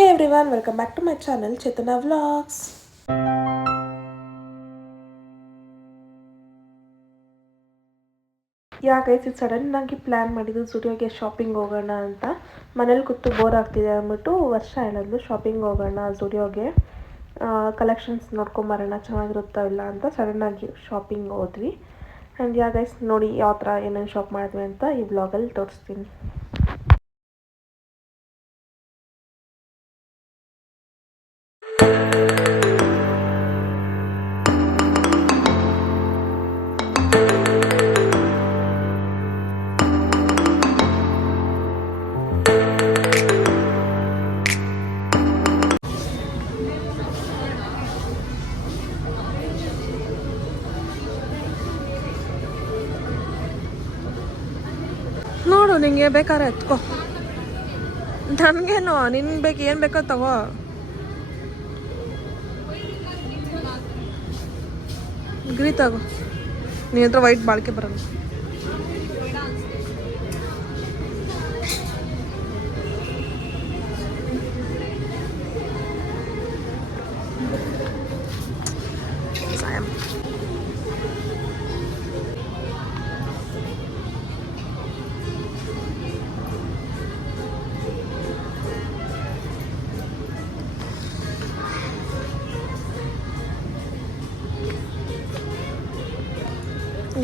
Hey everyone, welcome back to my channel Chetana Vlogs. Guys ಇದು ಸಡನ್ನಾಗಿ plan ಮಾಡಿದ್ದು ಸ್ಟುಡಿಯೋಗೆ shopping ಹೋಗೋಣ ಅಂತ. ಮನೇಲಿ ಕೂತು ಬೋರ್ ಆಗ್ತಿದೆ ಅಂದ್ಬಿಟ್ಟು ವರ್ಷ ಹೇಳಿದ್ಲು ಶಾಪಿಂಗ್ ಹೋಗೋಣ ಸ್ಟುಡಿಯೋಗೆ, ಕಲೆಕ್ಷನ್ಸ್ ನೋಡ್ಕೊಂಬರೋಣ ಚೆನ್ನಾಗಿರುತ್ತಾ ಇಲ್ಲ ಅಂತ ಸಡನ್ನಾಗಿ ಶಾಪಿಂಗ್ ಹೋದ್ವಿ. ಆ್ಯಂಡ್ ಗೈಸ್ ನೋಡಿ ಯಾವ ಥರ ಏನೇನು ಶಾಪ್ ಮಾಡಿದ್ವಿ ಅಂತ ಈ ವ್ಲಾಗಲ್ಲಿ ತೋರಿಸ್ತೀನಿ. ನೋಡು, ನಿಂಗೆ ಬೇಕಾದ್ರೆ ಎತ್ಕೋ, ನನಗೇನು ನಿನ್ಗೆ ಬೇಕು, ಏನು ಬೇಕೋ ತಗೋ. ಗ್ರೀ ತಗೋ, ನೀ ಹತ್ರ ವೈಟ್ ಬಾಳಿಕೆ ಬರೋಣ.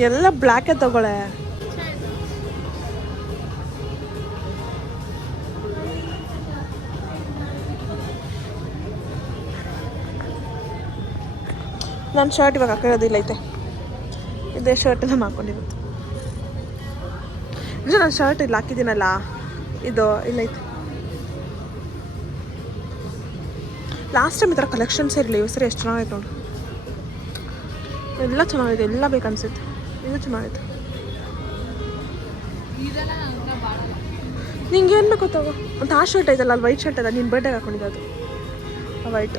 ಎಲ್ಲ ಬ್ಲ್ಯಾಕೇ ತಗೊಳ್ಳೆ. ನನ್ನ ಶರ್ಟ್ ಇವಾಗ ಹಾಕಿರೋದಿಲ್ಲ ಐತೆ, ಇದೇ ಶರ್ಟ್ ಎಲ್ಲ ಹಾಕೊಂಡಿರೋದು. ಇಲ್ಲ, ನಾನು ಶರ್ಟ್ ಇಲ್ಲಿ ಹಾಕಿದ್ದೀನಲ್ಲ, ಇದು ಇಲ್ಲೈತೆ. ಲಾಸ್ಟ್ ಟೈಮ್ ಈ ಥರ ಕಲೆಕ್ಷನ್ಸ್ ಇರಲಿ, ಸರಿ ಎಷ್ಟು ಚೆನ್ನಾಗೈತೆ ನೋಡು. ಎಲ್ಲ ಚೆನ್ನಾಗಿದೆ, ಎಲ್ಲ ಬೇಕನ್ಸುತ್ತೆ. ಇದು ಚೆನ್ನಾಗಿದೆ. ನಿಂಗೆ ಏನು ಬೇಕೋ ತಗೋ. ಮತ್ತು ಆ ಶರ್ಟ್ ಐತಲ್ಲ, ಅಲ್ಲಿ ವೈಟ್ ಶರ್ಟ್ ಅಲ್ಲ, ನೀನು ಬರ್ಡೇಗೆ ಹಾಕೊಂಡಿದ್ದೆ ಅದು, ಆ ವೈಟ್.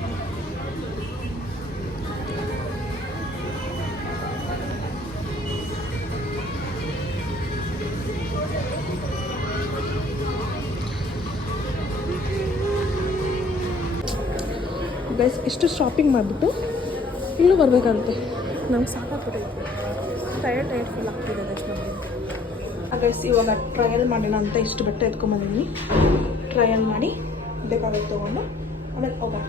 ಗೈಸ್ ಇಷ್ಟು ಶಾಪಿಂಗ್ ಮಾಡಿಬಿಟ್ಟು ಇಲ್ಲೂ ಬರಬೇಕಂತೆ. ನಮ್ಗೆ ಸಾಕಾಗ್ಬಿಟ್ಟಿದೆ, ಟೈರ್ಡ್ ಫುಲ್ ಆಗ್ತಿದೆ ಗೈಸ್ ನಮಗೆ. ಗೈಸ್ ಇವಾಗ ಟ್ರಯಲ್ ಮಾಡೋಣ ಅಂತ ಇಷ್ಟು ಬಟ್ಟೆ ಎತ್ಕೊಂಬಂದಿದ್ದೀನಿ. ಟ್ರಯಲ್ ಮಾಡಿ ಬೇಕಾಗುತ್ತೆ ತೊಗೊಂಡು ಆಮೇಲೆ ಹೋಗೋಣ.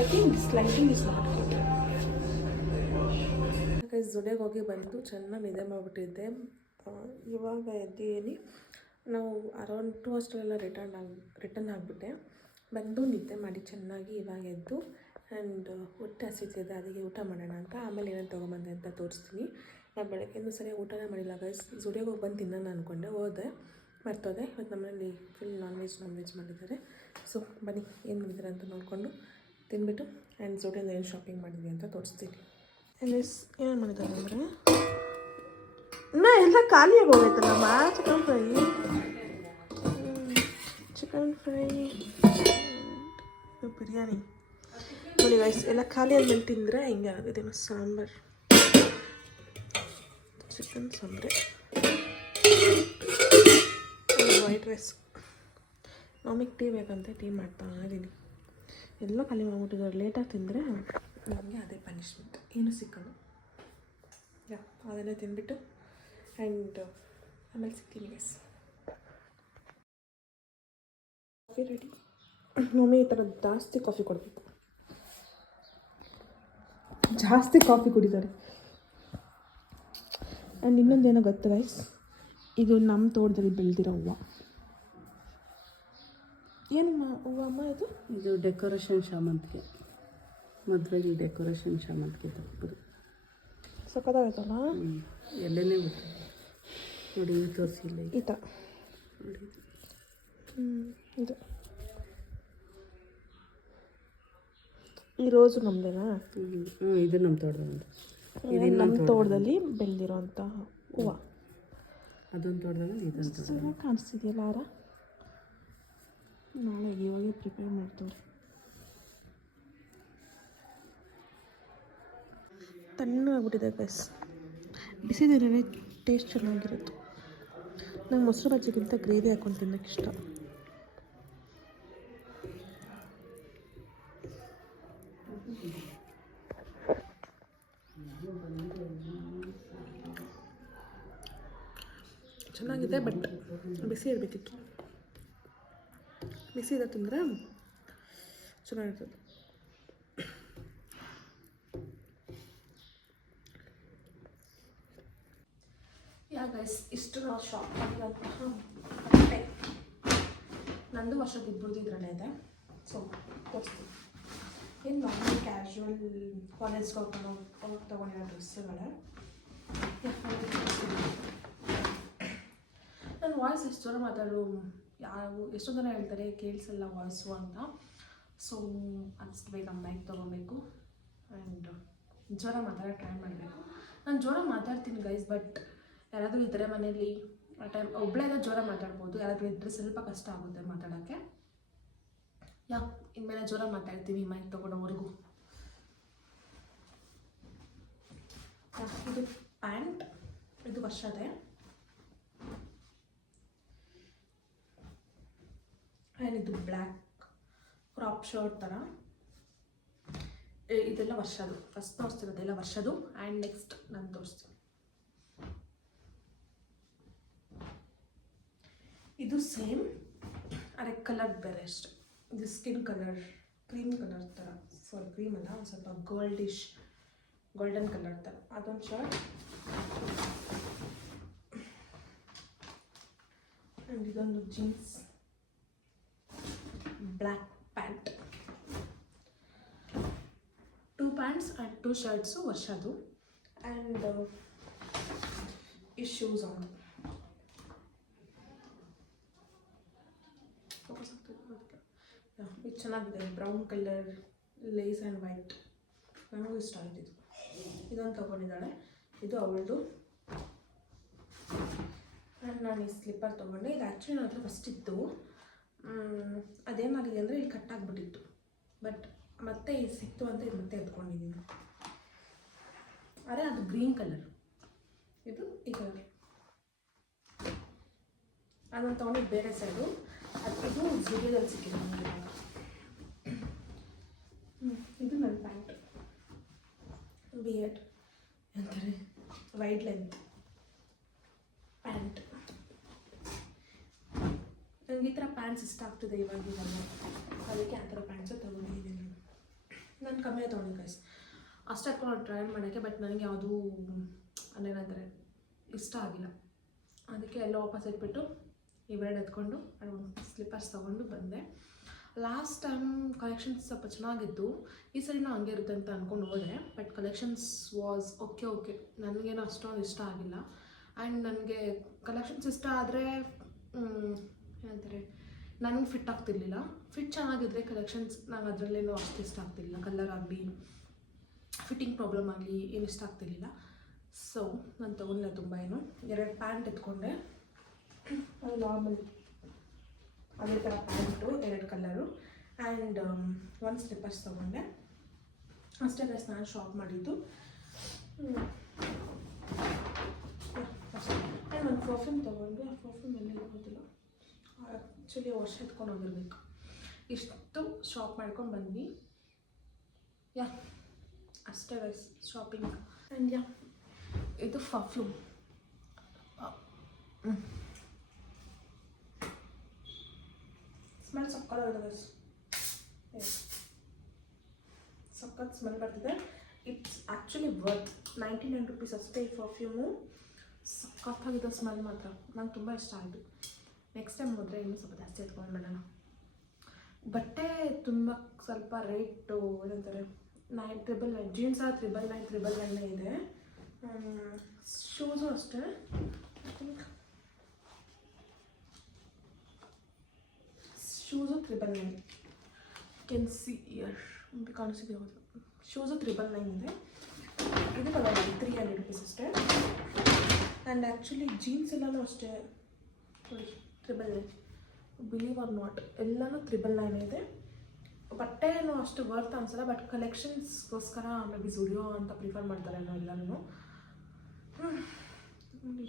I think this lighting is not good. Guys ಜೊತೆಗೆ ಹೋಗಿ ಬಂದು ಚೆನ್ನಾಗಿ ನಿದ್ದೆ ಮಾಡಿಬಿಟ್ಟಿದ್ದೆ. ಇವಾಗ ಎದ್ದೀನಿ, ನಾವು ಅರೌಂಡ್ 2 ಅಷ್ಟರಲ್ಲ ರಿಟರ್ನ್ ಆಗಿಬಿಟ್ಟೆ. ಬಂದು ನಿದ್ದೆ ಮಾಡಿ ಚೆನ್ನಾಗಿ ಇವಾಗ ಎದ್ದು ಆ್ಯಂಡ್ ಹೊಟ್ಟೆ ಹಸಿತಿದೆ, ಅದಕ್ಕೆ ಊಟ ಮಾಡೋಣ ಅಂತ. ಆಮೇಲೆ ಏನೇನು ತೊಗೊಂಬಂದೆ ಅಂತ ತೋರಿಸ್ತೀನಿ. ನಾನು ಬೆಳಗ್ಗೆಯಿಂದ ಸರಿಯಾಗಿ ಊಟನೇ ಮಾಡಿಲ್ಲ ಗೈಸ್. ಜುಡಿಯೋಗೆ ಹೋಗಿ ಬಂದು ತಿನ್ನೋಣ ಅಂದ್ಕೊಂಡೆ, ಹೋದೆ ಮರ್ತೋದೆ. ಇವತ್ತು ನಮ್ಮನೇಲಿ ಫುಲ್ ನಾನ್ ವೆಜ್ ಮಾಡಿದ್ದಾರೆ. ಸೊ ಬನ್ನಿ ಏನು ಮಾಡಿದ್ದಾರೆ ಅಂತ ನೋಡಿಕೊಂಡು ತಿಂದ್ಬಿಟ್ಟು ಆ್ಯಂಡ್ ಜುಡಿಯೋದಿಂದ ಏನು ಶಾಪಿಂಗ್ ಮಾಡಿದ್ವಿ ಅಂತ ತೋರಿಸ್ತೀನಿ. ಏನೇನು ಮಾಡಿದ್ದಾರೆ ಅಂದರೆ ಎಲ್ಲ ಖಾಲಿಯಾಗಿ ಹೋಗೈತಲ್ಲಮ್ಮ. ಚಿಕನ್ ಫ್ರೈ ಬಿರಿಯಾನಿ ನೋಡಿ ಗೈಸ್, ಎಲ್ಲ ಖಾಲಿ ಆದ್ಮೇಲೆ ತಿಂದರೆ ಹಿಂಗೆ ಆಗೋದೇನೋ. ಸಾಂಬಾರು, ಚಿಕನ್ ಸಾಂಬಾರೆ, ವೈಟ್ ರೈಸ್. ನಮಗೆ ಟೀ ಬೇಕಂತೆ ಟೀ ಮಾಡ್ತಾ ಇದ್ದೀನಿ. ಎಲ್ಲ ಖಾಲಿ ಮಾಡ್ಬಿಟ್ಟಿದ್ದಾರೆ. ಲೇಟಾಗಿ ತಿಂದರೆ ನಮಗೆ ಅದೇ ಪನಿಷ್ಮೆಂಟ್, ಏನೂ ಸಿಕ್ಕಲ್ಲ. ಅದನ್ನೇ ತಿಂದ್ಬಿಟ್ಟು ಆ್ಯಂಡ್ ಆಮೇಲೆ ಸಿಗ್ತೀನಿ ಗೈಸ್. Coffee ready. ಮಮ್ಮಿ ಈ ಥರ ಜಾಸ್ತಿ ಕಾಫಿ ಕೊಡಬೇಕು, ಜಾಸ್ತಿ ಕಾಫಿ ಕುಡಿತಾರೆ. ಆ್ಯಂಡ್ ಇನ್ನೊಂದೇನೋ ಗೊತ್ತು ಗೈಸ್, ಇದು ನಮ್ಮ ತೋಟದಲ್ಲಿ ಬೆಳೆದಿರೋ ಹೂವು. ಏನು ಹೂವು ಅಮ್ಮ ಇದು? ಇದು ಡೆಕೋರೇಷನ್ ಶಾಮಂತಿಗೆ, ಮದುವೆಗೆ ಡೆಕೋರೇಷನ್ ಶಾಮಂತಿಗೆ ತಗೋಬೋದು. ಸಕ್ಕತ್ತಾಗೈತಲ್ಲ. ಎಲ್ಲೇ ನೋಡಿ, ಇದು ತೋರಿಸಿಲ್ಲ ಈ ಥರ ನೋಡಿ. ಇದು ಈ ರೋಸು ನಮ್ಮದೇನಾ? ಇದು ನಮ್ಮ ತೋಟದಲ್ಲಿ, ಇದು ನಮ್ಮ ತೋಟದಲ್ಲಿ ಬೆಳೆದಿರೋಂಥ ಹೂವು. ಅದೊಂದು ತೋಟದಲ್ಲಿ ಇದೊಂದು ತೋಟದಲ್ಲಿ ಕಾಣಿಸ್ತಿದೆಯಲ್ಲ. ನಾಳೆ ಇವಾಗೇ ಪ್ರಿಪೇರ್ ಮಾಡ್ತೀವಿ. ತಣ್ಣಗಾಗ್ಬಿಟ್ಟಿದೆ ಗೈಸ್. ಬಿಸಿದಿರೇ ಟೇಸ್ಟ್ ಚೆನ್ನಾಗಿರುತ್ತೆ. ನಂಗೆ ಮೊಸರು ಬಜ್ಜಿಗಿಂತ ಗ್ರೇವಿ ಹಾಕೊಂಡು ತಿನ್ನೋಕ್ಕೆ ಇಷ್ಟ. ಚೆನ್ನಾಗಿದೆ ಬಟ್ ಬಿಸಿ ಇರಬೇಕಿತ್ತು. ಬಿಸಿ ಇದೆ ತಿಂದರೆ ಚೆನ್ನಾಗಿರ್ತದೆ. ಯಾ ಗೈಸ್, ಇಷ್ಟು ನಾವು ಶಾಪ್ ಮಾಡಿದಂತಹ ಬಟ್ಟೆ ನಂದು ವರ್ಷದ ಇಬ್ಬರದು ಇದರಲ್ಲೇ ಇದೆ. ಸೊ ತೋರಿಸ್ತೀನಿ. ಏನು ನಾರ್ಮಲ್ ಕ್ಯಾಶುವಲ್ ಕಾಲೇಜ್ಗೆ ಹೋಗಿ ತೊಗೊಂಡಿರೋ ಡ್ರೆಸ್ಸುಗಳೇ. ನನ್ನ ವಾಯ್ಸ್ ಎಷ್ಟು ಜನ ಮಾತಾಡೋ ಎಷ್ಟೋ ಜನ ಹೇಳ್ತಾರೆ ಕೇಳಿಸಲ್ಲ ವಾಯ್ಸು ಅಂತ. ಸೊ ಅದಕ್ಕೆ ಬೇಗ ಮೈಕ್ ತೊಗೊಬೇಕು ಆ್ಯಂಡ್ ಜ್ವರ ಮಾತಾಡೋಕ್ಕೆ ಟ್ರೈ ಮಾಡಬೇಕು. ನಾನು ಜ್ವರ ಮಾತಾಡ್ತೀನಿ ಗೈಸ್, ಬಟ್ ಯಾರಾದರೂ ಇದ್ದರೆ ಮನೇಲಿ ಆ ಟೈಮ್ ಒಬ್ಬಳೇ ಜ್ವರ ಮಾತಾಡ್ಬೋದು, ಯಾರಾದರೂ ಇದ್ದರೆ ಸ್ವಲ್ಪ ಕಷ್ಟ ಆಗುತ್ತೆ ಮಾತಾಡೋಕ್ಕೆ. ಇನ್ಮೇಲೆ ಜ್ವರ ಮಾತಾಡ್ತೀವಿ ಮೈಕ್ ತೊಗೊಳೋವರೆಗೂ. ಇದು ಪ್ಯಾಂಟ್, ಇದು ವರ್ಷದೇ. ಆ್ಯಂಡ್ ಇದು ಬ್ಲ್ಯಾಕ್ ಕ್ರಾಪ್ ಶರ್ಟ್ ಥರ. ಇದೆಲ್ಲ ವರ್ಷದು. ಫಸ್ಟ್ ತೋರಿಸ್ತಿರೋದೆಲ್ಲ ವರ್ಷದು. ಆ್ಯಂಡ್ ನೆಕ್ಸ್ಟ್ ನಾನು ತೋರಿಸ್ತೀನಿ. ಇದು ಸೇಮ್, ಅರೆ ಕಲರ್ ಬೇರೆ ಅಷ್ಟೆ. ಇದು ಸ್ಕಿನ್ ಕಲರ್, ಕ್ರೀಮ್ ಕಲರ್ ಥರ. ಸಾರಿ ಕ್ರೀಮ್ ಅಲ್ಲ, ಒಂದು ಸ್ವಲ್ಪ ಗೋಲ್ಡನ್ ಕಲರ್ ಥರ. ಅದೊಂದು ಶರ್ಟ್. ಆ್ಯಂಡ್ ಇದೊಂದು jeans black pant. 2 pants and 2 shirts ವರ್ಷದು. ಆ್ಯಂಡ್ ಈ ಶೂಸ್ ಆನ್. ಇದು ಚೆನ್ನಾಗಿದೆ, brown colour lace and white. ನನಗೂ ಇಷ್ಟ ಆಯ್ತು ಇದು. ಇದೊಂದು ತೊಗೊಂಡಿದ್ದಾಳೆ, ಇದು ಅವಳದು. ಆ್ಯಂಡ್ ನಾನು ಈ ಸ್ಲಿಪ್ಪರ್ ತೊಗೊಂಡೆ. ಇದು ಆ್ಯಕ್ಚುಲಿ ನನ್ನ ಹತ್ರ ಫಸ್ಟ್ ಇತ್ತು. ಅದೇನಾಗಿದೆ ಅಂದರೆ ಇಲ್ಲಿ ಕಟ್ಟಾಗ್ಬಿಟ್ಟಿತ್ತು, ಬಟ್ ಮತ್ತೆ ಇದು ಸಿಕ್ತು ಅಂತ ಇದು ಮತ್ತೆ ಎತ್ಕೊಂಡಿದ್ದೀನಿ. ಅರೆ ಅದು ಗ್ರೀನ್ ಕಲರ್, ಇದು ಈ ಕಲರ್. ಅದನ್ನು ತೊಗೊಂಡಿದ್ದು ಬೇರೆ ಸೈಡು. ಇದು ಜೂಡಿಯೋದಲ್ಲಿ ಸಿಕ್ಕಿದೆ ನನಗೆ ಇವಾಗ. ಇದು ನನ್ನ ಪ್ಯಾಂಟ್, ಬಿಯರ್ಡ್ ಅಂತಾರೆ, ವೈಡ್ ಲೆಂತ್ ಪ್ಯಾಂಟ್. ನನಗೆ ಈ ಥರ ಪ್ಯಾಂಟ್ಸ್ ಇಷ್ಟ ಆಗ್ತಿದೆ ಇವಾಗಿಲ್ಲ, ಅದಕ್ಕೆ ಆ ಥರ ಪ್ಯಾಂಟ್ಸು ತೊಗೊಂಡಿದ್ದೀನಿ. ನಾನು ಕಮ್ಮಿ ತೊಗೊಂಡು ಗೈಸ್, ಅಷ್ಟು ಹಾಕ್ಕೊಂಡು ಟ್ರೈ ಮಾಡೋಕ್ಕೆ. ಬಟ್ ನನಗೆ ಯಾವುದೂ ಅಲ್ಲೇನಂತಾರೆ ಇಷ್ಟ ಆಗಿಲ್ಲ, ಅದಕ್ಕೆ ಎಲ್ಲ ವಾಪಸ್ ಇಟ್ಬಿಟ್ಟು ಇವೆರಡು ಎತ್ಕೊಂಡು ಸ್ಲಿಪ್ಪರ್ಸ್ ತೊಗೊಂಡು ಬಂದೆ. ಲಾಸ್ಟ್ ಟೈಮ್ ಕಲೆಕ್ಷನ್ಸ್ ಸ್ವಲ್ಪ ಚೆನ್ನಾಗಿತ್ತು, ಈ ಸರಿನೂ ಹಂಗೆ ಇರುತ್ತೆ ಅಂತ ಅಂದ್ಕೊಂಡು ಹೋದೆ. But collections was okay. ನನಗೇನು ಅಷ್ಟೊಂದು ಇಷ್ಟ ಆಗಿಲ್ಲ. ಆ್ಯಂಡ್ ನನಗೆ ಕಲೆಕ್ಷನ್ಸ್ ಇಷ್ಟ ಆದರೆ ಏನಂತಾರೆ, ನನಗೆ ಫಿಟ್ ಆಗ್ತಿರ್ಲಿಲ್ಲ. ಫಿಟ್ ಚೆನ್ನಾಗಿದ್ರೆ ಕಲೆಕ್ಷನ್ಸ್ ನಂಗೆ ಅದರಲ್ಲೇನೂ ಅಷ್ಟು ಇಷ್ಟ ಆಗ್ತಿರ್ಲಿಲ್ಲ. ಕಲರ್ ಆಗಲಿ, ಫಿಟ್ಟಿಂಗ್ ಪ್ರಾಬ್ಲಮ್ ಆಗಲಿ ಏನು ಇಷ್ಟ ಆಗ್ತಿರ್ಲಿಲ್ಲ. ಸೊ ನಾನು ತೊಗೊಂಡಿಲ್ಲ ತುಂಬ. 2 ಪ್ಯಾಂಟ್ ಎತ್ಕೊಂಡೆ. ಅದು ನಾರ್ಮಲ್ ಅದೇ ಥರ ಪ್ಯಾಂಟು, 2 ಕಲರು. ಆ್ಯಂಡ್ 1 ಸ್ಲಿಪ್ಪರ್ಸ್ ತೊಗೊಂಡೆ ಅಷ್ಟೇ ಗೈಸ್ ನಾನು ಶಾಪ್ ಮಾಡಿದ್ದು. ಆ್ಯಂಡ್ ಒಂದು ಪರ್ಫ್ಯೂಮ್ ತೊಗೊಂಡು, ಆ ಪರ್ಫ್ಯೂಮ್ ಎಲ್ಲಿಗೆ ಗೊತ್ತಿಲ್ಲ, ಆ್ಯಕ್ಚುಲಿ ವರ್ಷ ಎತ್ಕೊಂಡು ಹೋಗಿರ್ಬೇಕು. ಇಷ್ಟು ಶಾಪ್ ಮಾಡ್ಕೊಂಡು ಬಂದ್ವಿ. ಅಷ್ಟೇ ಗೈಸ್ ಶಾಪಿಂಗ್. ಆ್ಯಂಡ್ ಇದು ಪರ್ಫ್ಯೂಮ್. ಸ್ಮೆಲ್ ಸಕ್ಕತ್ತಾಗಿದೆ ಗೈಸ್. ಸಖತ್ ಸ್ಮೆಲ್ ಬರ್ತಿದೆ. ಇಟ್ಸ್ ಆ್ಯಕ್ಚುಲಿ ವರ್ತ್ 99 ರುಪೀಸ್ ಅಷ್ಟೇ ಈ ಪರ್ಫ್ಯೂಮು. ಸಖತ್ತಾಗಿದೆ ಸ್ಮೆಲ್ ಮಾತ್ರ, ನಂಗೆ ತುಂಬ ಇಷ್ಟ ಆಯಿತು. ನೆಕ್ಸ್ಟ್ ಟೈಮ್ ಹೋದರೆ ಇನ್ನೂ ಸ್ವಲ್ಪ ಜಾಸ್ತಿ ಎತ್ಕೊಂಡು ಬಿಡೋಣ. ಬಟ್ಟೆ ತುಂಬ ಸ್ವಲ್ಪ ರೇಟು ಏನಂತಾರೆ 999. ಜೀನ್ಸ್ 999 ಇದೆ. ಶೂಸು ಅಷ್ಟೇ. I think shoes 999. Can see here ಕಾಣಿಸಿದೆ. ಹೌದು, ಶೂಸು 999 ಇದೆ. ಇದು ಪರವಾಗಿಲ್ಲ, 300 ರುಪೀಸ್ ಅಷ್ಟೇ. ಆ್ಯಂಡ್ ಆ್ಯಕ್ಚುಲಿ ಜೀನ್ಸ್ ಎಲ್ಲನೂ ಅಷ್ಟೇ ನೋಡಿ 999. ಬಿಲೀವ್ ಆರ್ ನಾಟ್, ಎಲ್ಲನೂ 999 ಇದೆ. ಬಟ್ಟೆನೂ ಅಷ್ಟು ವರ್ತ್ ಅನ್ಸಲ್ಲ, ಬಟ್ ಕಲೆಕ್ಷನ್ಸ್ಗೋಸ್ಕರ ಮೇ ಬಿ ಜುಡಿಯೋ ಅಂತ ಪ್ರಿಫರ್ ಮಾಡ್ತಾರೆ ಎಲ್ಲನೂ.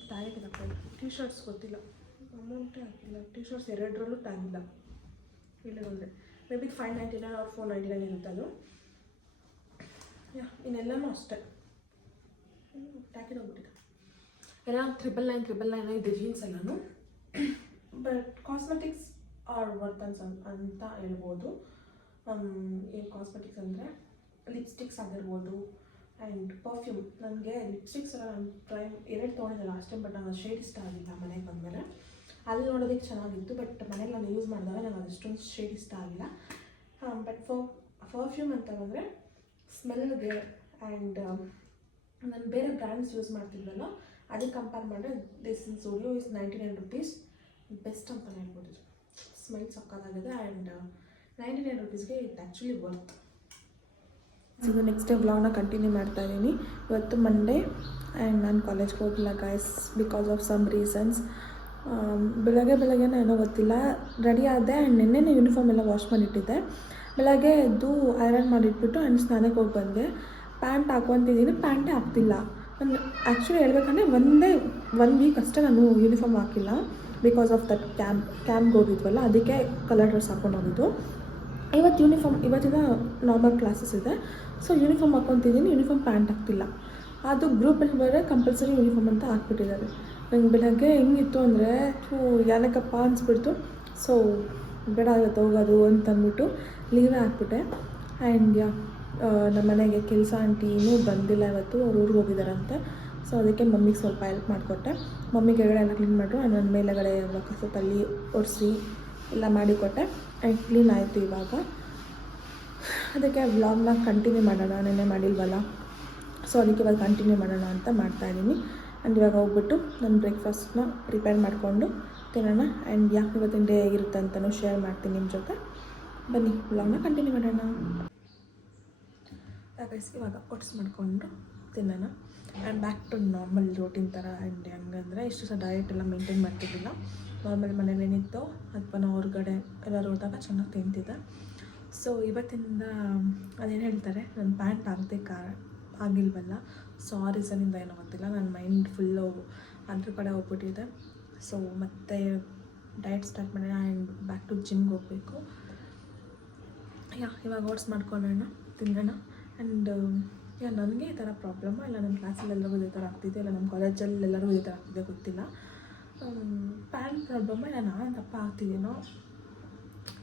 ಟ್ಯಾಗ್ ಇದೆ. ಟಿ ಶರ್ಟ್ಸ್ ಗೊತ್ತಿಲ್ಲ, ಅಮೌಂಟೇ ಹಾಕಿಲ್ಲ. ಟಿ ಶರ್ಟ್ಸ್ 2ರಲ್ಲೂ ಟ್ಯಾಗ್ ಇಲ್ಲ. ಇಲ್ಲದಂದರೆ ಮೇ ಬಿ 599 or 499 ಇರುತ್ತೆ ಅದು. ಇನ್ನೆಲ್ಲನೂ ಅಷ್ಟೇ ಟ್ಯಾಕಿಗೆ ಹೋಗ್ಬಿಟ್ಟಿದೆ. ಎಲ್ಲ 999 ಇದೆ ಜೀನ್ಸ್ ಎಲ್ಲನೂ. ಬಟ್ ಕಾಸ್ಮೆಟಿಕ್ಸ್ ಆರ್ ವರ್ತ್ ಅಂತ ಹೇಳ್ಬೋದು. ಏನು ಕಾಸ್ಮೆಟಿಕ್ಸ್ ಅಂದರೆ ಲಿಪ್ಸ್ಟಿಕ್ಸ್ ಆಗಿರ್ಬೋದು ಆ್ಯಂಡ್ ಪರ್ಫ್ಯೂಮ್. ನನಗೆ ಲಿಪ್ಸ್ಟಿಕ್ಸ್ ಎಲ್ಲ ನಾನು ಎರಡು ತೊಗೊಂಡಿದ್ದೆ ಲಾಸ್ಟ್ ಟೈಮ್, ಬಟ್ ನನಗೆ ಶೇಡ್ ಇಷ್ಟ ಆಗಿಲ್ಲ ಮನೆಗೆ ಬಂದಮೇಲೆ. ಅಲ್ಲಿ ನೋಡೋದಕ್ಕೆ ಚೆನ್ನಾಗಿತ್ತು, ಬಟ್ ಮನೇಲಿ ನಾನು ಯೂಸ್ ಮಾಡಿದಾಗ ನನಗೆ ಅದಷ್ಟೊಂದು ಶೇಡ್ ಇಷ್ಟ ಆಗಿಲ್ಲ. ಬಟ್ ಪರ್ಫ್ಯೂಮ್ ಅಂತ ಬಂದರೆ ಸ್ಮೆಲ್ಗೆ ಆ್ಯಂಡ್ ನಾನು ಬೇರೆ ಬ್ರ್ಯಾಂಡ್ಸ್ ಯೂಸ್ ಮಾಡ್ತಿದ್ವಲ್ಲ ಅದಕ್ಕೆ ಕಂಪೇರ್ ಮಾಡಿದ್ರೆ this in studio is 99 rupees best ಅಂತ ಹೇಳ್ಬೋದು. ಸ್ಮೆಲ್ ಸಕ್ಕತ್ತಾಗಿದೆ ಆ್ಯಂಡ್ 99 ರುಪೀಸ್ಗೆ ಇಟ್ ಆ್ಯಕ್ಚುಲಿ ವರ್ತ್. ಇದು ನೆಕ್ಸ್ಟ್ ಡೇ ವ್ಲಾಗ್ನ ಕಂಟಿನ್ಯೂ ಮಾಡ್ತಾ ಇದ್ದೀನಿ. ಇವತ್ತು ಮಂಡೇ ಆ್ಯಂಡ್ ನಾನು ಕಾಲೇಜ್ಗೆ ಹೋಗಿಲ್ಲ guys because of some reasons. ಬೆಳಗ್ಗೆನೇ ಏನೋ ಗೊತ್ತಿಲ್ಲ ರೆಡಿ ಆದೆ ಆ್ಯಂಡ್ ನಿನ್ನೆನೇ ಯೂನಿಫಾರ್ಮ್ ಎಲ್ಲ ವಾಶ್ ಮಾಡಿಟ್ಟಿದ್ದೆ. ಬೆಳಗ್ಗೆ ಎದ್ದು ಐರನ್ ಮಾಡಿಟ್ಬಿಟ್ಟು ಆ್ಯಂಡ್ ಸ್ನಾನಕ್ಕೆ ಹೋಗಿ ಬಂದೆ. ಪ್ಯಾಂಟ್ ಹಾಕ್ಕೊತಿದ್ದೀನಿ, ಪ್ಯಾಂಟೇ ಆಗ್ತಿಲ್ಲ. ನಾನು ಆ್ಯಕ್ಚುಲಿ ಹೇಳ್ಬೇಕಂದ್ರೆ ಒನ್ ವೀಕ್ ಅಷ್ಟೇ ನಾನು ಯೂನಿಫಾರ್ಮ್ ಹಾಕಿಲ್ಲ ಬಿಕಾಸ್ ಆಫ್ ದಟ್ ಕ್ಯಾಂಪ್ಗೆ ಹೋಗಿದ್ವಲ್ಲ, ಅದಕ್ಕೆ ಕಲರ್ ಡ್ರೆಸ್ ಹಾಕ್ಕೊಂಡು ಹೋಗಿದ್ದು. ಇವತ್ತಿನ ನಾರ್ಮಲ್ ಕ್ಲಾಸಸ್ ಇದೆ, ಸೊ ಯೂನಿಫಾರ್ಮ್ ಹಾಕ್ಕೊತಿದ್ದೀನಿ, ಯೂನಿಫಾರ್ಮ್ ಪ್ಯಾಂಟ್ ಆಗ್ತಿಲ್ಲ. ಅದು ಗ್ರೂಪಲ್ಲಿ ಬರೋ ಕಂಪಲ್ಸರಿ ಯೂನಿಫಾರ್ಮ್ ಅಂತ ಹಾಕ್ಬಿಟ್ಟಿದ್ದಾರೆ. ನಂಗೆ ಬೆಳಗ್ಗೆ ಹೆಂಗಿತ್ತು ಅಂದರೆ ಏನಕ್ಕಪ್ಪ ಅನಿಸ್ಬಿಡ್ತು. ಸೊ ಬೇಡ ಇವತ್ತು ಹೋಗೋದು ಅಂತ ಅಂದ್ಬಿಟ್ಟು ಲೀವೇ ಹಾಕ್ಬಿಟ್ಟೆ. ಆ್ಯಂಡ್ ನಮ್ಮ ಮನೆಗೆ ಕೆಲಸ ಆಂಟಿ ಇನ್ನೂ ಬಂದಿಲ್ಲ ಇವತ್ತು, ಅವ್ರು ಊರಿಗೆ ಹೋಗಿದ್ದಾರಂತೆ. ಸೊ ಅದಕ್ಕೆ ಮಮ್ಮಿಗೆ ಸ್ವಲ್ಪ ಹೆಲ್ಪ್ ಮಾಡಿಕೊಟ್ಟೆ. ಮಮ್ಮಿ ಕೆಳಗಡೆ ಎಲ್ಲ ಕ್ಲೀನ್ ಮಾಡಿದ್ರು, ನನ್ನ ಮೇಲೆಗಡೆ ಕಸ ತಳ್ಳಿ ಒರೆಸಿ ಎಲ್ಲ ಮಾಡಿಕೊಟ್ಟೆ. ಆ್ಯಂಡ್ ಕ್ಲೀನ್ ಆಯಿತು. ಇವಾಗ ಅದಕ್ಕೆ ವ್ಲಾಗ್ನ ಕಂಟಿನ್ಯೂ ಮಾಡೋಣ, ನೆನ್ನೆ ಮಾಡಿಲ್ವಲ್ಲ, ಸೊ ಅದಕ್ಕೆ ಇವಾಗ ಕಂಟಿನ್ಯೂ ಮಾಡೋಣ ಅಂತ ಮಾಡ್ತಾಯಿದ್ದೀನಿ. ಆ್ಯಂಡ್ ಇವಾಗ ಹೋಗ್ಬಿಟ್ಟು ನಾನು ಬ್ರೇಕ್ಫಾಸ್ಟ್ನ ಪ್ರಿಪೇರ್ ಮಾಡಿಕೊಂಡು ತಿನ್ನೋಣ. ಆ್ಯಂಡ್ ಇವತ್ತಿನ ಡೇ ಹೇಗಿರುತ್ತೆ ಅಂತಲೂ ಶೇರ್ ಮಾಡ್ತೀನಿ ನಿಮ್ಮ ಜೊತೆ. ಬನ್ನಿ ವ್ಲಾಗ್ನ ಕಂಟಿನ್ಯೂ ಮಾಡೋಣ. ಇವಾಗ ಓಟ್ಸ್ ಮಾಡಿಕೊಂಡು ತಿನ್ನೋಣ. And back to normal routine ಥರ. ಆ್ಯಂಡ್ ಹೆಂಗಂದರೆ ಇಷ್ಟು ಸಹ ಡಯಟ್ ಎಲ್ಲ ಮೇಂಟೈನ್ ಮಾಡ್ತಿದ್ದಿಲ್ಲ. ನಾರ್ಮಲ್ ಮನೇಲಿ ಏನಿತ್ತು ಅಥವಾ ನಾವು ಹೊರಗಡೆ ಎಲ್ಲರೂ ಹೋದಾಗ ಚೆನ್ನಾಗಿ ತಿಂತಿದ್ದೆ. ಸೊ ಇವತ್ತಿಂದ ಅದೇನು ಹೇಳ್ತಾರೆ, ನನ್ನ ಪ್ಯಾಂಟ್ ಆಗಿಲ್ವಲ್ಲ, ಸೊ ಆ ರೀಸನಿಂದ ಏನೋ ಗೊತ್ತಿಲ್ಲ, ನನ್ನ ಮೈಂಡ್ ಫುಲ್ಲು ಅದ್ರ ಕಡೆ ಹೋಗ್ಬಿಟ್ಟಿದೆ. ಸೊ ಮತ್ತೆ ಡಯಟ್ ಸ್ಟಾರ್ಟ್ ಮಾಡೋಣ ಆ್ಯಂಡ್ ಬ್ಯಾಕ್ ಟು ಜಿಮ್ಗೆ ಹೋಗಬೇಕು. ಇವಾಗ ಓಟ್ಸ್ ಮಾಡ್ಕೊಳ್ಳೋಣ, ತಿನ್ನೋಣ. ಆ್ಯಂಡ್ ನನಗೆ ಈ ಥರ ಪ್ರಾಬ್ಲಮ್ಮು ಇಲ್ಲ, ನಮ್ಮ ಕ್ಲಾಸಲ್ಲೆಲ್ಲರಿಗೂ ಇದೇ ಥರ ಆಗ್ತಿದೆ, ಇಲ್ಲ ನಮ್ಮ ಕಾಲೇಜಲ್ಲಿ ಎಲ್ಲರಿಗೂ ಇದೇ ಥರ ಆಗ್ತಿದೆ ಗೊತ್ತಿಲ್ಲ. ಪ್ಯಾಂಟ್ ಪ್ರಾಬ್ಲಮ್ಮ ಇಲ್ಲ ನಾನು ದಪ್ಪ ಆಗ್ತಿದ್ದೀನೋ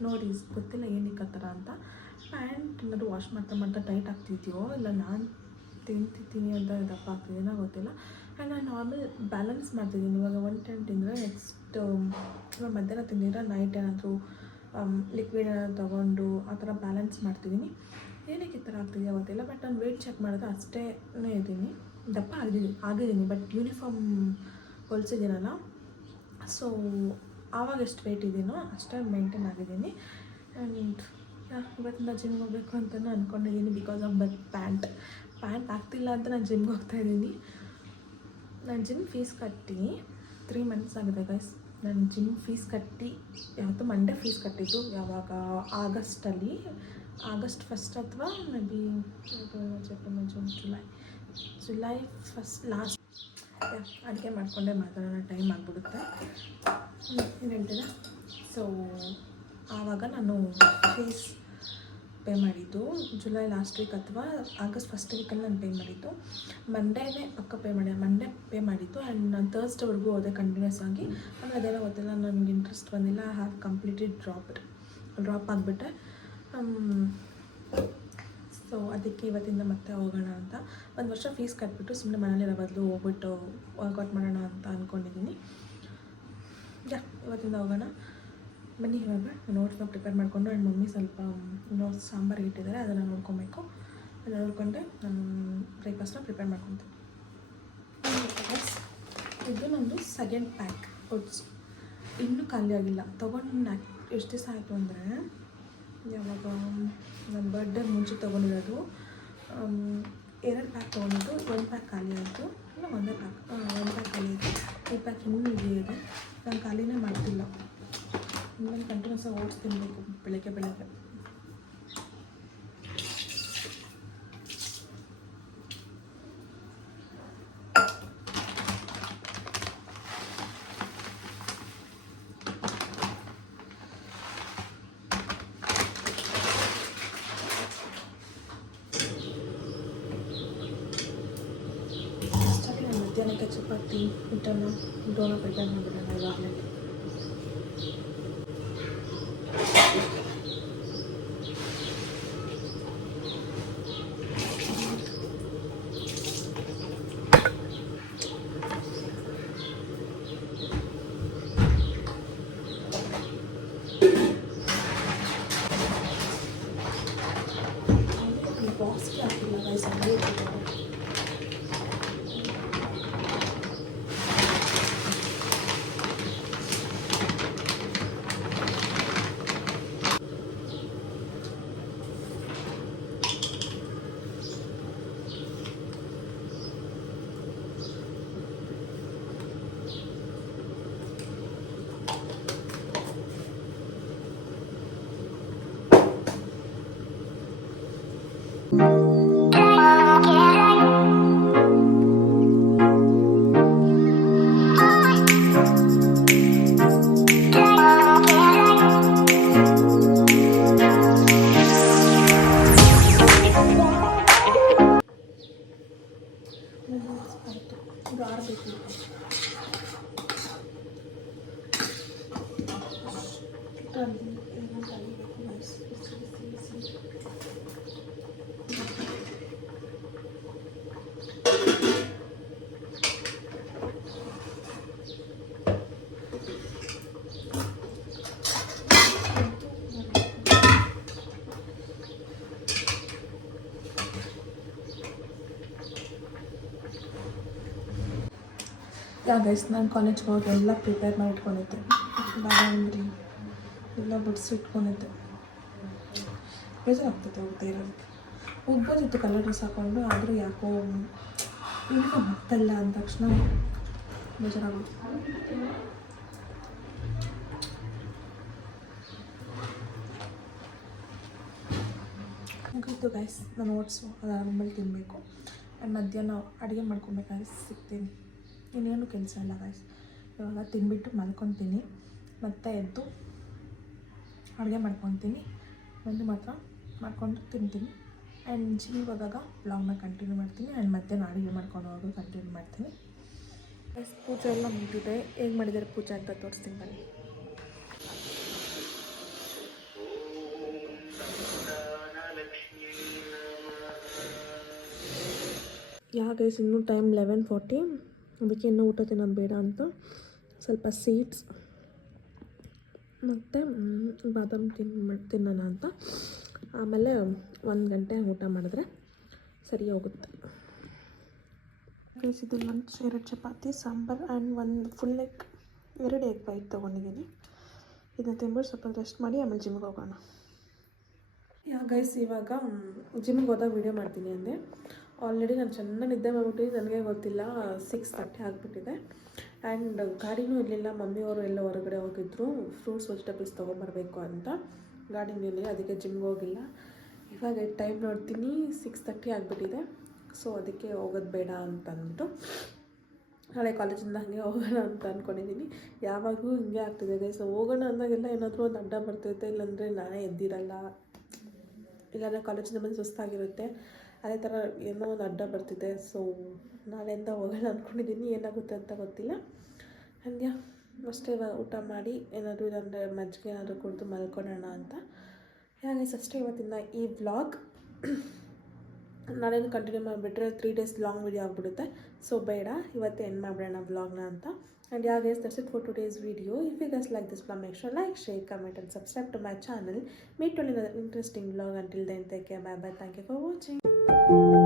ನೋಡಿ, ಗೊತ್ತಿಲ್ಲ ಏನಕ್ಕೆ ಆ ಥರ ಅಂತ. ಪ್ಯಾಂಟ್ ಏನಾದ್ರು ವಾಶ್ ಮಾಡ್ತಾ ಟೈಟ್ ಆಗ್ತಿದೆಯೋ ಇಲ್ಲ ನಾನು ತಿಂತಿದ್ದೀನಿ ಅಂತ ದಪ್ಪ ಆಗ್ತಿದ್ದೀನೋ ಗೊತ್ತಿಲ್ಲ. ಆ್ಯಂಡ್ ನಾನು ನಾರ್ಮಲ್ ಬ್ಯಾಲೆನ್ಸ್ ಮಾಡ್ತಿದ್ದೀನಿ. ಇವಾಗ 1 ಟೈಮ್ ತಿಂದರೆ ನೆಕ್ಸ್ಟ್ ಮಧ್ಯಾಹ್ನ ತಿಂದಿದ್ರೆ ನೈಟ್ ಏನಾದರೂ ಲಿಕ್ವಿಡ್ ಏನಾದ್ರು ತೊಗೊಂಡು ಆ ಥರ ಬ್ಯಾಲೆನ್ಸ್ ಮಾಡ್ತಿದ್ದೀನಿ. ಏನಕ್ಕೆ ಈ ಥರ ಆಗ್ತಿದೆಯೋ ಗೊತ್ತಿಲ್ಲ. ಬಟ್ ನಾನು ವೆಯ್ಟ್ ಚೆಕ್ ಮಾಡಿದ್ರೆ ಅಷ್ಟೇ ಇದ್ದೀನಿ, ದಪ್ಪ ಆಗಿದ್ದೀನಿ. ಬಟ್ ಯೂನಿಫಾರ್ಮ್ ಹೊಲಿಸಿದ್ದೀನಲ್ಲ, ಸೊ ಆವಾಗ ಎಷ್ಟು ವೆಯ್ಟ್ ಇದ್ದೀನೋ ಅಷ್ಟೇ ಮೇಂಟೈನ್ ಆಗಿದ್ದೀನಿ. ಆ್ಯಂಡ್ ಇವತ್ತಿಂದ ಜಿಮ್ಗೆ ಹೋಗಬೇಕು ಅಂತಲೂ ಅಂದ್ಕೊಂಡಿದ್ದೀನಿ ಬಿಕಾಸ್ ಆಫ್ ದಟ್ ಪ್ಯಾಂಟ್ ಆಗ್ತಿಲ್ಲ ಅಂತ ನಾನು ಜಿಮ್ಗೆ ಹೋಗ್ತಾಯಿದ್ದೀನಿ. ನಾನು ಜಿಮ್ ಫೀಸ್ ಕಟ್ಟಿ 3 ಮಂತ್ಸ್ ಆಗಿದೆ ಗೈಸ್. ನಾನು ಜಿಮ್ ಫೀಸ್ ಕಟ್ಟಿ ಯಾವತ್ತು ಮಂಡೇ ಫೀಸ್ ಕಟ್ಟಿದ್ದು, ಯಾವಾಗ ಆಗಸ್ಟ್ 1 ಅಥವಾ ಮೇ ಬಿ ಜುಲೈ 1 ಲಾಸ್ಟ್. ಅಡುಗೆ ಮಾಡಿಕೊಂಡೇ ಮಾತಾಡೋಣ, ಟೈಮ್ ಆಗಿಬಿಡುತ್ತೆ. ಏನು ಹೇಳ್ತೀರಾ? ಸೊ ಆವಾಗ ನಾನು ಫೀಸ್ ಪೇ ಮಾಡಿದ್ದು ಜುಲೈ ಲಾಸ್ಟ್ ವೀಕ್ ಅಥವಾ ಆಗಸ್ಟ್ 1 ವೀಕಲ್ಲಿ ನಾನು ಪೇ ಮಾಡಿದ್ದು. ಮಂಡೇ ಪೇ ಮಾಡಿದ್ದು. ಆ್ಯಂಡ್ ನಾನು ಥರ್ಸ್ಡೇವರೆಗೂ ಹೋದೆ ಕಂಟಿನ್ಯೂಸ್ ಆಗಿ. ಅಂದರೆ ಅದೇನೋ ಗೊತ್ತಿಲ್ಲ, ನನಗೆ ಇಂಟ್ರೆಸ್ಟ್ ಬಂದಿಲ್ಲ. ಐ ಹ್ಯಾವ್ ಕಂಪ್ಲೀಟೆಡ್ ಡ್ರಾಪ್ ಆಗಿಬಿಟ್ಟೆ. ಸೊ ಅದಕ್ಕೆ ಇವತ್ತಿಂದ ಮತ್ತೆ ಹೋಗೋಣ ಅಂತ 1 ವರ್ಷ ಫೀಸ್ ಕಟ್ಬಿಟ್ಟು ಸುಮ್ಮನೆ ಮನೇಲಿರೋ ಬದಲು ಹೋಗ್ಬಿಟ್ಟು ವರ್ಕೌಟ್ ಮಾಡೋಣ ಅಂತ ಅಂದ್ಕೊಂಡಿದ್ದೀನಿ. ಇವತ್ತಿಂದ ಹೋಗೋಣ ಬನ್ನಿ. ಇವಾಗ ನೋಟ್ಸ್ನ ಪ್ರಿಪೇರ್ ಮಾಡಿಕೊಂಡು ಆ್ಯಂಡ್ ಮಮ್ಮಿ ಸ್ವಲ್ಪ ನೋಟ್ಸ್ ಸಾಂಬಾರು ಇಟ್ಟಿದ್ದಾರೆ, ಅದನ್ನು ನೋಡ್ಕೊಬೇಕು. ಅದನ್ನು ನೋಡಿಕೊಂಡೆ ನಾನು ಬ್ರೇಕ್ಫಾಸ್ಟ್ನ ಪ್ರಿಪೇರ್ ಮಾಡ್ಕೊತೀನಿ. ಇದು ನಮ್ಮದು ಸೆಕೆಂಡ್ ಪ್ಯಾಕ್ ಓಟ್ಸ್, ಇನ್ನೂ ಖಾಲಿ ಆಗಿಲ್ಲ. ತೊಗೊಂಡು ಎಷ್ಟು ದಿವಸ ಆಯಿತು ಅಂದರೆ, ಯಾವಾಗ ನನ್ನ ಬರ್ಡೇ ಮುಂಚೆ ತೊಗೊಂಡಿರೋದು. 2 ಪ್ಯಾಕ್ ತೊಗೊಂಡಿದ್ದು, 1 ಪ್ಯಾಕ್ ಖಾಲಿ ಆಯಿತು. ಇಲ್ಲ 1 ಪ್ಯಾಕ್ ಖಾಲಿ ಆಯಿತು. 2 ಪ್ಯಾಕ್ ಇನ್ನೂ ಇದೆ. ನಾನು ಖಾಲಿನೇ ಮಾಡ್ತಿಲ್ಲ. ಇನ್ಮೇಲೆ ಕಂಟಿನ್ಯೂಸ್ ಆಗಿ ಓಟ್ಸ್ ತಿನ್ನಬೇಕು ಬೆಳಗ್ಗೆ. ಮಧ್ಯಾಹ್ನ ಮತ್ತು ಚಪಾತಿ ಹಿಟ್ಟನ್ನು ಡೋನ ಪ್ರಿಪೇರ್ ಮಾಡಿಬಿಡೋಣ ಇವಾಗಲೇ. ಬಾಕ್ಸ್ಗೆ ಹಾಕಿಲ್ಲ ಗೈಸ್, ಹಂಗೆ ಇಟ್ಟಿದ್ದಾರೆ. ಇದು ಆರಬೇಕು. ಗೈಸ್, ನಾನು ಕಾಲೇಜ್ಗೆ ಹೋಗಿ ಎಲ್ಲ ಪ್ರಿಪೇರ್ ಮಾಡಿ ಇಟ್ಕೊಂಡಿದ್ದೆ. ದಾಳಿಂಬರಿ ಎಲ್ಲ ಬಿಡಿಸಿ ಇಟ್ಕೊಂಡಿದ್ದೆ. ಬೇಜಾರಾಗ್ತದೆ ಹೋಗ್ತಾ ಇರೋದಕ್ಕೆ. ಹೋಗ್ಬೋದಿತ್ತು ಕಲರ್ ಡ್ರೆಸ್ ಹಾಕ್ಕೊಂಡು, ಆದರೂ ಯಾಕೋ ಇನ್ನೂ ಹತ್ತಲ್ಲ ಅಂದ ತಕ್ಷಣ ಬೇಜಾರಾಗೋದು. ಮುಗೀತು ಗೈಸ್, ನಾನು ಓಟ್ಸು ಅದಾದ್ಮೇಲೆ ತಿನ್ನಬೇಕು. ಆ್ಯಂಡ್ ಮಧ್ಯಾಹ್ನ ಅಡುಗೆ ಮಾಡ್ಕೊಬೇಕಾದ್ರೆ ಸಿಗ್ತೀನಿ. ಇನ್ನೇನು ಕೆಲಸ ಇಲ್ಲ ಗೈಸ್. ಇವಾಗ ತಿನ್ಬಿಟ್ಟು ಮಲ್ಕೊತೀನಿ, ಮತ್ತೆ ಎದ್ದು ಅಡುಗೆ ಮಾಡ್ಕೊತೀನಿ. ಒಂದು ಮಾತ್ರ ಮಾಡಿಕೊಂಡು ತಿಂತೀನಿ. ಆ್ಯಂಡ್ ಜಿಮ್ಗೆ ಹೋದಾಗ ಬ್ಲಾಗ್ನ ಕಂಟಿನ್ಯೂ ಮಾಡ್ತೀನಿ. ಆ್ಯಂಡ್ ಮತ್ತೆ ನಾನು ಅಡುಗೆ ಮಾಡ್ಕೊಂಡು ಹೋಗೋದು ಕಂಟಿನ್ಯೂ ಮಾಡ್ತೀನಿ. ಗೈಸ್, ಪೂಜೆ ಎಲ್ಲ ಮುಗಿದಿದೆ. ಹೇಗೆ ಮಾಡಿದ್ದಾರೆ ಪೂಜೆ ಅಂತ ತೋರಿಸ್ತೀನಿ ಬನ್ನಿ. ಗೈಸ್, ಇನ್ನೂ ಟೈಮ್ 11:40. ಅದಕ್ಕೆ ಇನ್ನೂ ಊಟ ತಿನ್ನೋದು ಬೇಡ ಅಂತ ಸ್ವಲ್ಪ ಸೀಡ್ಸ್ ಮತ್ತು ಬಾದಾಮ್ ತಿನ್ನೋಣ ಅಂತ. ಆಮೇಲೆ 1 ಗಂಟೆ ಊಟ ಮಾಡಿದ್ರೆ ಸರಿ ಹೋಗುತ್ತೆ. ಗೈಸ್, ಇದು lunch 2 chapati sambar and 1 full egg, 2 egg white ತೊಗೊಂಡಿದ್ದೀನಿ. ಇದನ್ನ ತಿಂದ್ಬಿಟ್ಟು ಸ್ವಲ್ಪ ರೆಸ್ಟ್ ಮಾಡಿ ಆಮೇಲೆ ಜಿಮ್ಗೆ ಹೋಗೋಣ. ಗೈಸ್, ಇವಾಗ ಜಿಮ್ಗೆ ಹೋದಾಗ ವೀಡಿಯೋ ಮಾಡ್ತೀನಿ ಅಂದೆ. ಆಲ್ರೆಡಿ ನಾನು ಚೆನ್ನಾಗಿ ನಿದ್ದೆ ಮಾಡಿಬಿಟ್ಟಿದ್ದು, ನನಗೆ ಗೊತ್ತಿಲ್ಲ 6:30 ಆಗಿಬಿಟ್ಟಿದೆ. ಆ್ಯಂಡ್ ಗಾಡಿನೂ ಇರಲಿಲ್ಲ. ಮಮ್ಮಿಯವರು ಎಲ್ಲ ಹೊರಗಡೆ ಹೋಗಿದ್ರು ಫ್ರೂಟ್ಸ್ ವೆಜಿಟೇಬಲ್ಸ್ ತೊಗೊಂಬರ್ಬೇಕು ಅಂತ. ಗಾಡಿನೂ ಇರಲಿಲ್ಲ, ಅದಕ್ಕೆ ಜಿಮ್ಗೆ ಹೋಗಿಲ್ಲ. ಇವಾಗ ಟೈಮ್ ನೋಡ್ತೀನಿ 6:30 ಆಗಿಬಿಟ್ಟಿದೆ. ಸೊ ಅದಕ್ಕೆ ಹೋಗೋದು ಬೇಡ ಅಂತ ಅಂದ್ಬಿಟ್ಟು ನಾಳೆ ಕಾಲೇಜಿಂದ ಹಾಗೆ ಹೋಗೋಣ ಅಂತ ಅಂದ್ಕೊಂಡಿದ್ದೀನಿ. ಯಾವಾಗಲೂ ಹಿಂಗೆ ಆಗ್ತಿದೆ ಗೈಸ್. ಹೋಗೋಣ ಅಂದಾಗೆಲ್ಲ ಏನಾದರೂ ಒಂದು ಅಡ್ಡ ಬರ್ತೈತೆ, ಇಲ್ಲಾಂದರೆ ನಾನೇ ಎದ್ದಿರಲ್ಲ, ಇಲ್ಲಾಂದರೆ ಕಾಲೇಜಿಂದ ಬಂದು ಸುಸ್ತಾಗಿರುತ್ತೆ. ಅದೇ ಥರ ಏನೋ ಒಂದು ಅಡ್ಡ ಬರ್ತಿದೆ. ಸೊ ನಾಳೆಯಿಂದ ಹೋಗೋಣ ಅಂದ್ಕೊಂಡಿದ್ದೀನಿ. ಏನಾಗುತ್ತೆ ಅಂತ ಗೊತ್ತಿಲ್ಲ. ಹಾಗೆ ಅಷ್ಟೇ, ಊಟ ಮಾಡಿ ಏನಾದರೂ ಇಲ್ಲಾಂದರೆ ಮಜ್ಜಿಗೆ ಏನಾದರೂ ಕುಡಿದು ಮಲ್ಕೊಳ್ಳೋಣ ಅಂತ. ಹಾಗೆ ಅಷ್ಟೇ ಇವತ್ತಿನ ಈ ವ್ಲಾಗ್. ನಾಳೆನೂ ಕಂಟಿನ್ಯೂ ಮಾಡಿಬಿಟ್ರೆ 3 ಡೇಸ್ ಲಾಂಗ್ ವೀಡಿಯೋ ಆಗಿಬಿಡುತ್ತೆ. ಸೊ ಬೇಡ, ಇವತ್ತೇ ಎಂಡ್ ಮಾಡಿಬಿಡೋಣ ವ್ಲಾಗ್ನ ಅಂತ. And yeah guys, that's it for today's video. If you guys like this vlog, make sure like, share, comment and subscribe to my channel. Meet you in another interesting vlog. Until then, take care, bye bye. Thank you for watching.